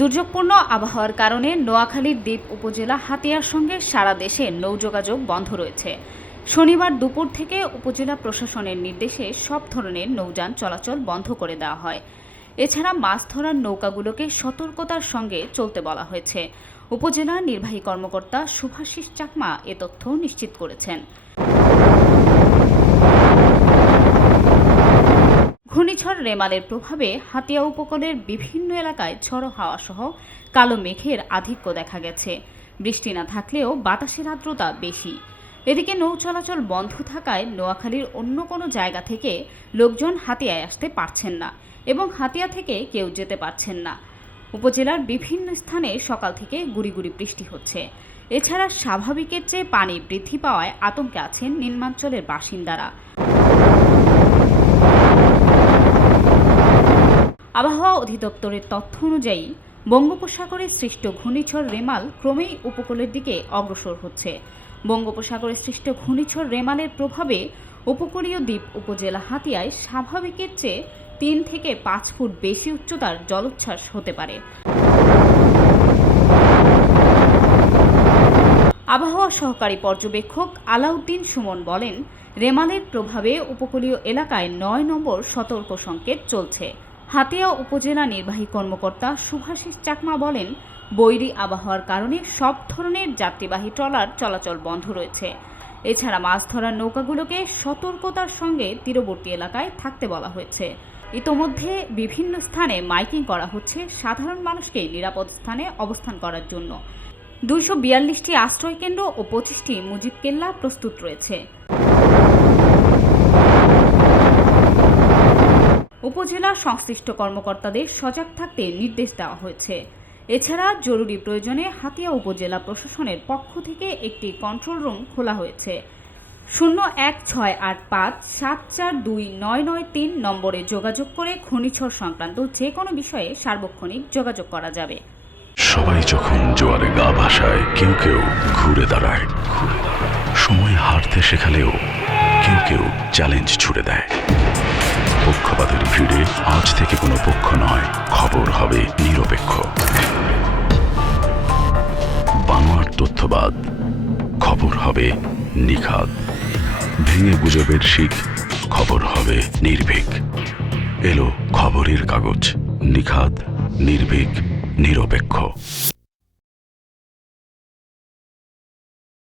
দুর্যোগপূর্ণ আবহাওয়ার কারণে নোয়াখালীর দ্বীপ উপজেলা হাতিয়ার সঙ্গে সারা দেশে নৌযোগাযোগ বন্ধ রয়েছে। শনিবার দুপুর থেকে উপজেলা প্রশাসনের নির্দেশে সব ধরনের নৌযান চলাচল বন্ধ করে দেওয়া হয়। এছাড়া মাছ ধরার নৌকাগুলোকে সতর্কতার সঙ্গে চলতে বলা হয়েছে। উপজেলা নির্বাহী কর্মকর্তা শুভাশিস চাকমা এ তথ্য নিশ্চিত করেছেন। ঘূর্ণিঝড় রেমালের প্রভাবে হাতিয়া উপকূলের বিভিন্ন এলাকায় ঝড়ো হাওয়া সহ কালো মেঘের আধিক্য দেখা গেছে। বৃষ্টি না থাকলেও বাতাসের আর্দ্রতা বেশি। এদিকে নৌ চলাচল বন্ধ থাকায় নোয়াখালীর অন্য কোনো জায়গা থেকে লোকজন হাতিয়ায় আসতে পারছেন না এবং হাতিয়া থেকে কেউ যেতে পারছেন না। উপজেলার বিভিন্ন স্থানে সকাল থেকে গুড়ি গুড়ি বৃষ্টি হচ্ছে। এছাড়া স্বাভাবিকের চেয়ে পানি বৃদ্ধি পাওয়ায় আতঙ্কে আছেন নিম্নাঞ্চলের বাসিন্দারা। আবহাওয়া অধিদপ্তরের তথ্য অনুযায়ী বঙ্গোপসাগরে সৃষ্ট ঘূর্ণিঝড় রেমাল ক্রমেই উপকূলের দিকে অগ্রসর হচ্ছে। বঙ্গোপসাগরে সৃষ্ট ঘূর্ণিঝড় রেমালের প্রভাবে উপকূলীয় দ্বীপ উপজেলা হাতিয়ায় স্বাভাবিকের চেয়ে 3 থেকে 5 ফুট বেশি উচ্চতার জলোচ্ছ্বাস হতে পারে। আবহাওয়া সহকারী পর্যবেক্ষক আলাউদ্দিন সুমন বলেন, রেমালের প্রভাবে উপকূলীয় এলাকায় 9 নম্বর সতর্ক সংকেত চলছে। হাতিয়া উপজেলা নির্বাহী কর্মকর্তা শুভাশিস চাকমা বলেন, বৈরী আবহাওয়ার কারণে সব ধরনের যাত্রীবাহী ট্রলার চলাচল বন্ধ রয়েছে। এছাড়া মাছ ধরার নৌকাগুলোকে সতর্কতার সঙ্গে তীরবর্তী এলাকায় থাকতে বলা হয়েছে। ইতোমধ্যে বিভিন্ন স্থানে মাইকিং করা হচ্ছে সাধারণ মানুষকে নিরাপদ স্থানে অবস্থান করার জন্য। 242টি আশ্রয়কেন্দ্র ও 25টি মুজিব কেল্লা প্রস্তুত রয়েছে। উপজেলা সংশ্লিষ্ট কর্মকর্তাদের সজাগ থাকতে নির্দেশ দেওয়া হয়েছে। এছাড়া জরুরি প্রয়োজনে হাতিয়া উপজেলা প্রশাসনের পক্ষ থেকে একটি কন্ট্রোল রুম খোলা হয়েছে। 01685742993 নম্বরে যোগাযোগ করে ঘূর্ণিঝড় সংক্রান্ত যে কোনো বিষয়ে সার্বক্ষণিক যোগাযোগ করা যাবে। সবাই যখন জোয়ারে গা ভাসায়, কেউ কেউ ঘুরে দাঁড়ায়। সময় হারতে শেখালেও কেউ কেউ চ্যালেঞ্জ ছুড়ে দেয়। পক্ষপাতের ভিড়ে আজ থেকে কোনো পক্ষ নয়, খবর হবে নিরপেক্ষ। বানোয়ার তথ্যবাদ, খবর হবে নিখাদ। ভেঙে গুজবের শিখ, খবর হবে নির্ভীক। এলো খবরের কাগজ, নিখাদ, নির্ভীক, নিরপেক্ষ।